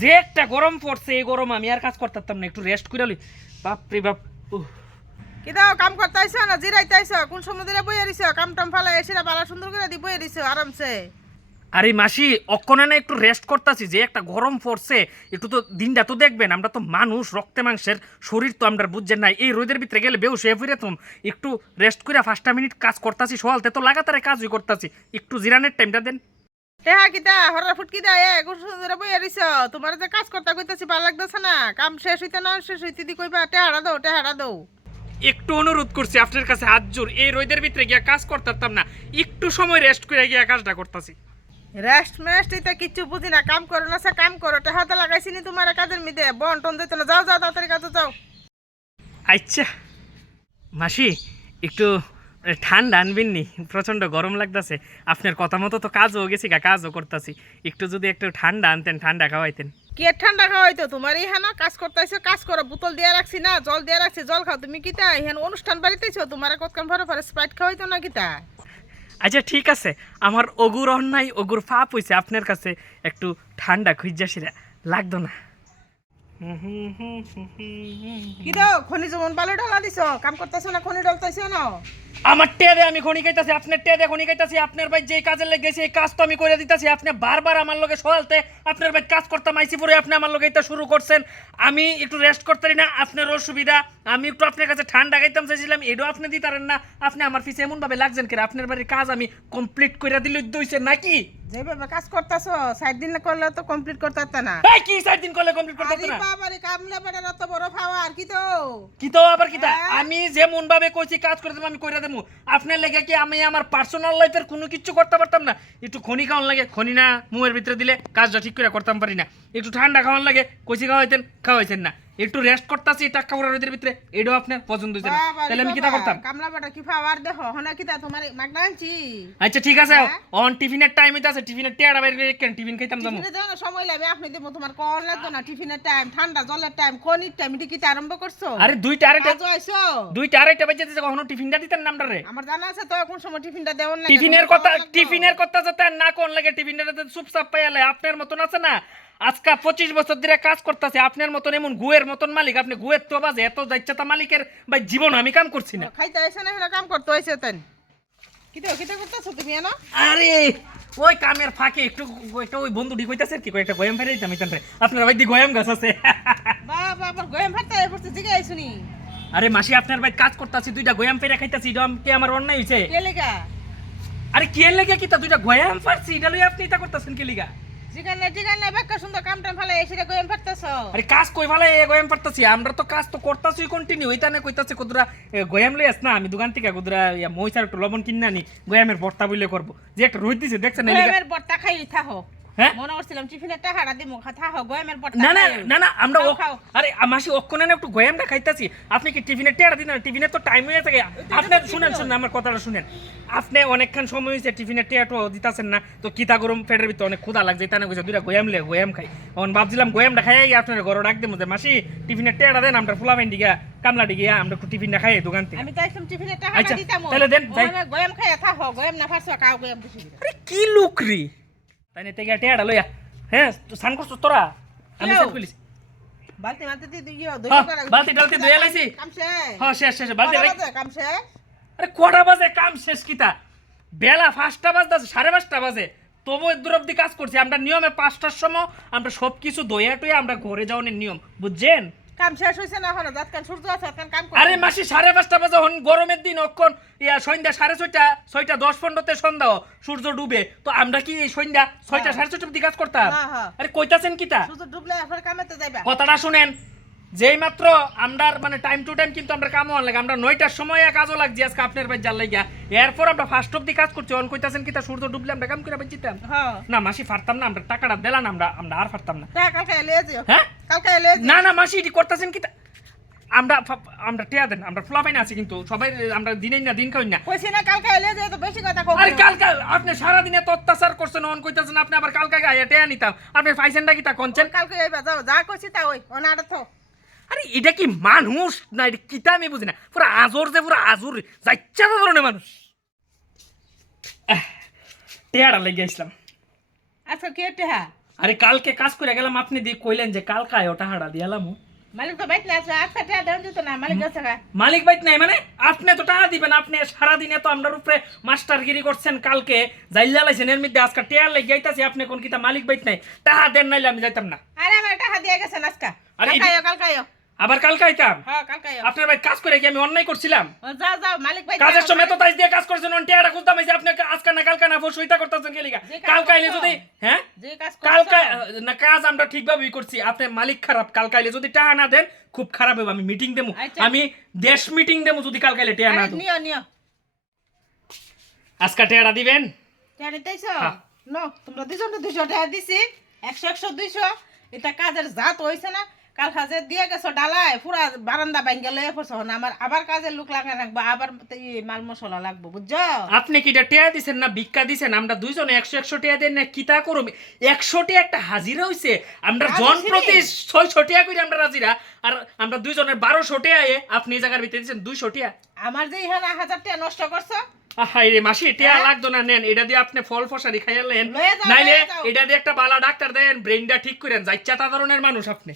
যে একটা গরম পড়ছে, এই গরম আমি আর কাজ করতাম না, একটু রেস্ট করে লই। বাপ রে বাপ। কি দাও কাম করতে আইছো না জিরাইতে আইছো? কোন সময় ধরে বইয়া রইছো? কাম টাম ফালা এসে বালা সুন্দর করে দি বইয়া রইছো আরামসে। আরে মাসি অক্ষণে না একটু রেস্ট করতেছি, যে একটা গরম পড়ছে, একটু তো দিনটা তো দেখবেন, আমরা তো মানুষ, রক্তে মাংসের শরীর তো আমরা বুঝছেন না, এই রোদের ভিতরে গেলে বেউস হয়ে ফিরেতাম। একটু রেস্ট করে 5 মিনিট কাজ করতেছি, সকালতে তো লাগাতারে কাজই করতেছি, একটু জিরানের টাইমটা দেন। টেহা কিতা হরা ফুটকি দা কোন সময় ধরে বইয়া রইছো? তোমার যে কাজ করতে কইতাছি ভালো লাগতেছে না? কাম শেষ হইতে না শেষ হইতে দি কইবা টেহাড়া দাও টেহাড়া দাও। একটু অনুরোধ করছি আপনার কাছে হাত জোর, এই রোদের ভিতরে গিয়া কাজ করতাম না, একটু সময় রেস্ট করে গিয়া কাজটা করতেছি। রেস্ট মেস্ট এটা কিচ্ছু বুঝি না। কাম করো না সে কাম করো। টেহাতে লাগাইছি নি তোমার কাজের মিদে বন টন দিতে না। যাও যাও তাড়াতাড়ি কাজে যাও। আচ্ছা মাসি, একটু ঠান্ডা আনবেন নি, প্রচণ্ড গরম লাগতেছে। আপনার কথা মতো তো কাজও গেছি, কাজও করতেছি, একটু যদি একটু ঠান্ডা আনতেন, ঠান্ডা খাওয়াইতেন। কে ঠান্ডা খাওয়াইতো তোমার ইহানা? কাজ করতেছো কাজ করো। বোতল দিয়ে রাখছি না, জল দিয়ে রাখছি, জল খাও। তুমি কিতা ইহান অনুষ্ঠান বাড়িতেছো? তোমার কতক্ষণ ভরে ভরে স্প্রাইট খাওয়াইতো না কিতা? আচ্ছা ঠিক আছে, আমার অগুর অন্যায় অগুর ফাপ হয়েছে, আপনার কাছে একটু ঠান্ডা খুঁজাসিরা লাগতো না। কি দাও খনি যেমন বালু ডালা দিছো? কাম করতেছো না খনি ডালতেছো না? আমার টেদে আমি খনি খাইতাছি, আপনার টেদে খনি খাইতাছি। আপনার ভাই যে কাজে লেগেছে এই কাজ তো আমি করে দিতেছি, আপনি বারবার আমার লগে সহালতে আপনার ভাই কাজ করতাম আইসি পরে আপনি আমার লগে এটা শুরু করছেন। আমি একটু রেস্ট করতে পারি না, আপনার অসুবিধা। আমি একটু আপনার কাছে ঠান্ডা খাইতাম চাইছিলাম, এটাও আপনি দিতারেন না। আপনি আমার পিছে এমন ভাবে লাগছেন কেন? আপনার বাড়ির কাজ আমি কমপ্লিট করে দিলে দইছেন নাকি? যেভাবে কাজ করতেছো 60 দিন করলে তো কমপ্লিট করতে পারতা না। এই কি 4 দিন করলে কমপ্লিট করতে আরে না? বাবারে কামলা বেটার এত বড় পাওয়ার কি তো? কি তো আবার কিতা? হ্যাঁ? আমি যেমন ভাবে কইছি কাজ করে দেবো আমি কইরা দেবো। আপনার লেগে কি আমি আমার পার্সোনাল লাইফের কোনো কিছু করতে পারতাম না? একটু খনি খাওয়ান লাগে, খনি না মুয়ের ভিতরে দিলে কাজটা ঠিক করে করতাম পারি না। একটু ঠান্ডা খাওয়ান লাগে, কইছি খাওয়াইতেন, খাওয়াইছেন না। একটু রেস্ট করতেছি টাক্কা করে রোদের ভিতরে, এটাও আপনার পছন্দ হইছে না। তাহলে আমি কিতা করতাম? কামলা বেটা কি পাওয়ার দেখো হনা কিতা তোমার মাগনা আনছি। আচ্ছা ঠিক আছে, হ্যাঁ? অন টিফিনের টাইম হইতে আছে, টিফিনের টেয়ারা বাইরে করে কেন টিফিন খাইতাম যাবো। টিফিনে দেও না সময় লাগবে আপনি দেবো তোমার কল লাগতো না। টিফিনের টাইম ঠান্ডা জলের টাইম খনির টাইম এটা কিতা আরম্ভ করছো? আরে দুইটা আড়াইটা, আজও আইছো? দুইটা আড়াইটা বাজে দিছে, কখনো টিফিনটা দিতেন না আমরা রে? আমার জানা আছে তো কোন সময় টিফিনটা দেওয়ার লাগে। টিফিনের কথা, টিফিনের কথা যাতে আর না কোন লাগে, টিফিনটা চুপচাপ পাইয়ালে। আপনার মতন আছে না, আজকা 25 বছর ধরে কাজ করতেছে, আপনার মতন এমন গুয়ের মতন মালিক, আপনি গুয়ের তো বাজে এত যাইচ্ছা মালিকের ভাই জীবন আমি কাম করছি না। খাইতে আইছে না হলো কাম করতে আইছে তেন। কিতা কিতা করতেছো তুমি এনো? আরে ওই কামের ফাঁকে একটু একটা ওই বন্ধু ঠিক হইতাছে কি, একটা গয়াম ফেরে দিতাম ইতান রে। আপনার ভাই দি গয়াম গাছ আছে। বাবা আবার গয়ম ফাটতে পড়ছে জিগে আইছুনি। আরে মাসি আপনার ভাই কাজ করতেছি, দুইটা গয়াম ফেরে খাইতাছি, এটা কি আমার অন্যায় হইছে? কে লেগা? আরে কি এর লাগে কি তা দুইটা গয়াম ফারছি, এটা লই আপনি এটা করতেছেন কি লিগা? জিগান না বেকা সুন্দর কাম টাম ফেলে এসে গয়ম ফাটতেছো। আরে কাজ কই ভালে গয়াম পারতাছি, আমরা তো কাজ তো করতাছি কন্টিনিউ। ওইটানে কইতাছে কুদরা গয়াম লই আস না, আমি দোকান থেকে কুদরা মইসার একটু লবণ কিনা নি, গয়ামের ভর্তা বইলে করব। যে একটা রই দিছে দেখছেন না? গয়মের বর্তা খাই থাকো। হ্যাঁ মনে করছিলাম টিফিনের টাকাটা দিমু থাকো গয়মের বর্তা। না না না না, আমরা খাও, খাও। আরে মাসি অক্ষণে না একটু গয়ামটা খাইতাছি। আপনি কি টিফিনের টেড়া দিন না? টিফিনের তো টাইম হয়ে থাকে। আপনি শুনেন শুনেন আমার কথাটা শুনেন। আপনি অনেকক্ষণ সময় হয়েছে টিফিনের টেয়াটো দিতাছেন না, তো কিতা গরম পেটের ভিতরে অনেক ক্ষুধা লাগছে, তাই না কইছে দুইটা গয়াম লে গয়াম খাই। তখন ভাবছিলাম গয়ামটা খাইয়াই আপনার ঘরে ডাক দেবো যে মাসি টিফিনের টেয়াটা দেন, আমরা ফুলাবেন দিগা কামলা দিগিয়া আমরা একটু টিফিনটা খাই দোকান থেকে। আমি তো একদম টিফিনের টাকাটা আচ্ছা, দিতাম। তাহলে দেন, যাই। গয়ম খাই থাকো গয়ম না ফারছো কাও গয়ম দিছি। আরে কি লুকরি তাই না থেকে টেয়াটা লইয়া। হ্যাঁ সান করছ তোরা? আমি কেউ? সেট কইলিস। বালতি মাতে দিও হ্যাঁ, বালতি টালতি ধুয়ে লাইছি। কাম শেষ। হ্যাঁ শেষ শেষ বালতি রাখ। কাম শেষ। আরে কটা বাজে কাম শেষ কিতা? বেলা 5টা বাজে, 5:30 বাজে, তবু দূর অব্দি কাজ করছি। আমরা নিয়মে 5টার সময় আমরা সব কিছু দইয়া টইয়া আমরা ঘরে যাওয়ার নিয়ম বুঝছেন? কাম শেষ হইছে না এখনো? যতক্ষণ সূর্য আছে ততক্ষণ কাম করো। আরে মাসি 5:30 বাজে, হন গরমের দিন অক্ষণ সন্ধ্যা 6:30, 6:10-15 সন্ধ্যা সূর্য ডুবে, তো আমরা কি এই সন্ধ্যা 6:30 অব্দি কাজ করতাম? হ্যাঁ, হ্যাঁ। আরে কইতাছেন কিতা? সূর্য ডুবলে এখন কামেতে যাইবা। কথাটা শুনেন, যেই মাত্র আমরা মানে টাইম টু টাইম কিন্তু আমরা কামও লাগে, আমরা 9টার সময় কাজও লাগছি আজকে আপনার ভাই জাল লাগিয়া। এরপর আমরা ফার্স্ট অব্দি কাজ করছি, অন কইতাছেন কিতা সূর্য ডুবলে আমরা কাম করে বাঁচিতাম? হ্যাঁ। না মাসি পারতাম না, আমরা টাকাটা দিলাম না, আমরা আর পারতাম না। কালকে এলে যেও। হ্যাঁ কালকে এলে যেও। না না মাসি এটি করতেছেন কিতা? আমরা টিয়া দেন, আমরা ফুলা পাই না আছি কিন্তু সবাই, আমরা দিনেই না দিন খাই না। কইছি না কালকে এলে যেও তো বেশি কথা কও। আরে কালকে আপনি সারাদিনে তো অত্যাচার করছেন, অন কইতাছেন আপনি আবার কালকে গায়ে টিয়া নিতাম, আপনি পাইছেনটা কিতা কোনছেন? কালকে আইবা যাও যা কইছি তা ওই অনাড়া তো। আরে এটা কি মানুষ না, এটা কিতা আমি বুঝি না। পুরো আজর যে পুরো আজর যাইচ্ছা ধরনের মানুষ। টেয়ারা লেগে আসলাম। আচ্ছা কে টেহা? আরে কালকে কাজ করে গেলাম আপনি দিয়ে কইলেন যে কালকায় ওটা হাড়া দিয়ালাম মালিক তো বাইক না আছে আজকে টাকা দেন দিত না মালিক গেছে গা মালিক বাইত নাই মানে আপনি তো টাকা দিবেন আপনি সারাদিনে তো আমরার উপরে মাস্টারগিরি করছেন কালকে যাইলা লাইছেন এর মধ্যে আজকে টেয়ার লেগে যাইতাছি আপনি কোন কিতা মালিক বাইত নাই টাকা দেন নাইলে আমি যাইতাম না আরে আমার টাকা দিয়ে গেছেন আজকে আরে কালকায়ও আবার কালকে আইতাম হ্যাঁ কালকায়ও আপনার ভাই কাজ করে কি আমি অন্যায় করছিলাম যাও যাও মালিক ভাই কাজের সময় তো তাই দিয়ে কাজ করছেন টেয়ারটা খুঁজতাম এই যে আপনি আজকে না কালকে না পরশু এটা করতেছেন কি লিগা কালকে আইলে যদি হ্যাঁ যে কাজ কালকে না কাজ আমরা ঠিকভাবেই করছি আপনি মালিক খারাপ কালকে আইলে যদি টাকা না দেন খুব খারাপ হবে আমি মিটিং দেবো আচ্ছা। আমি দেশ মিটিং দেবো যদি কালকে আইলে টাকা না দেবো নিও নিও আজকে টাকাটা দিবেন টাকা দিতেছো হ্যাঁ। নো তোমরা দুজন 200 টাকা দিছি 100 100 200 এটা কাজের জাত হইছে না কাল কাজে দিয়ে গেছো ডালায় পুরা বারান্দা ভাঙ্গে লয়ে পড়ছো না আমার আবার কাজের লোক লাগা রাখবো আবার মাল মশলা লাগবো বুঝছো আপনি কি এটা টেয়া দিছেন না ভিক্ষা দিছেন আমরা দুইজনে 100 টাকা দেন না কিতা করব 100 টাকা একটা হাজিরা হইছে আমরা জন প্রতি 600 টাকা করে আমরা হাজিরা আর আমরা দুইজনের 1200 টাকা আপনি এই জায়গার ভিতরে দিছেন 200 টাকা আমার যে এখানে 1000 টাকা নষ্ট করছো হাই রে মাসি টেয়া লাগতো না নেন এটা দিয়ে আপনি ফল ফসারি খাইয়ালেন লয়ে যাও, নাইলে লয়ে যাও। এটা দিয়ে একটা বালা ডাক্তার দেন ব্রেনটা ঠিক করেন যাইচ্ছা তা ধরনের মানুষ আপনি